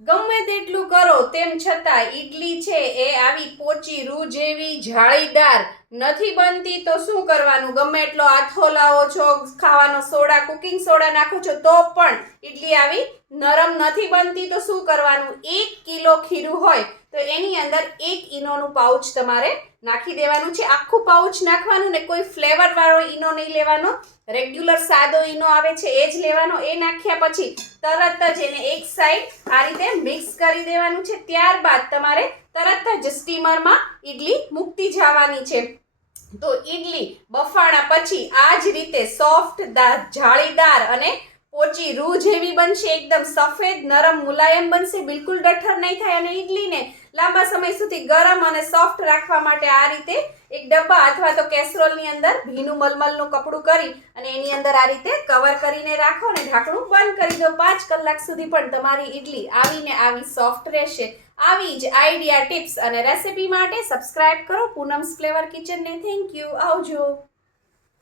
ગમે તેટલું કરો તેમ છતાં ઈડલી છે એ આવી પોચી રૂ જેવી જાળીદાર નથી બનતી તો શું કરવાનું? ગમે એટલો આથો લાવો છો, ખાવાનો સોડા, કુકિંગ સોડા નાખો છો તો પણ ઈડલી આવી નરમ નથી બનતી તો શું કરવાનું? 1 કિલો ખીરું હોય તો એની અંદર 1 ઈનોનું પાઉચ તમારે નાખી દેવાનું છે. આખું પાઉચ નાખવાનું ને કોઈ ફ્લેવર વાળો ઈનો નહીં લેવાનો, રેગ્યુલર સાદો ઈનો આવે છે એ જ લેવાનો. એ નાખ્યા પછી તરત જ એને એક સાઈડ આ રીતે મિક્સ કરી દેવાનું છે. ત્યારબાદ તમારે તરત જ સ્ટીમરમાં ઈડલી મૂકતી જવાની છે. તો ઈડલી બફાણા પછી આ જ રીતે સોફ્ટ જાળીદાર અને પોચી રૂ જેવી બનશે. એકદમ સફેદ નરમ મુલાયમ બનશે, બિલકુલ ડઠ્ઠર નહીં થાય. અને ઈડલીને લાંબા સમય સુધી ગરમ અને સોફ્ટ રાખવા માટે આ રીતે એક ડબ્બા અથવા તો કેસરોલની અંદર ભીનું મલમલનું કપડું કરી અને એની અંદર આ રીતે કવર કરીને રાખો અને ઢાંકણું બંધ કરી દો. 5 કલાક સુધી પણ તમારી ઈડલી આવીને આવી સોફ્ટ રહેશે. આવી જ આઈડિયા, ટિપ્સ અને રેસિપી માટે સબસ્ક્રાઇબ કરો પૂનમ્સ ફ્લેવર કિચનને. Thank you. આવજો.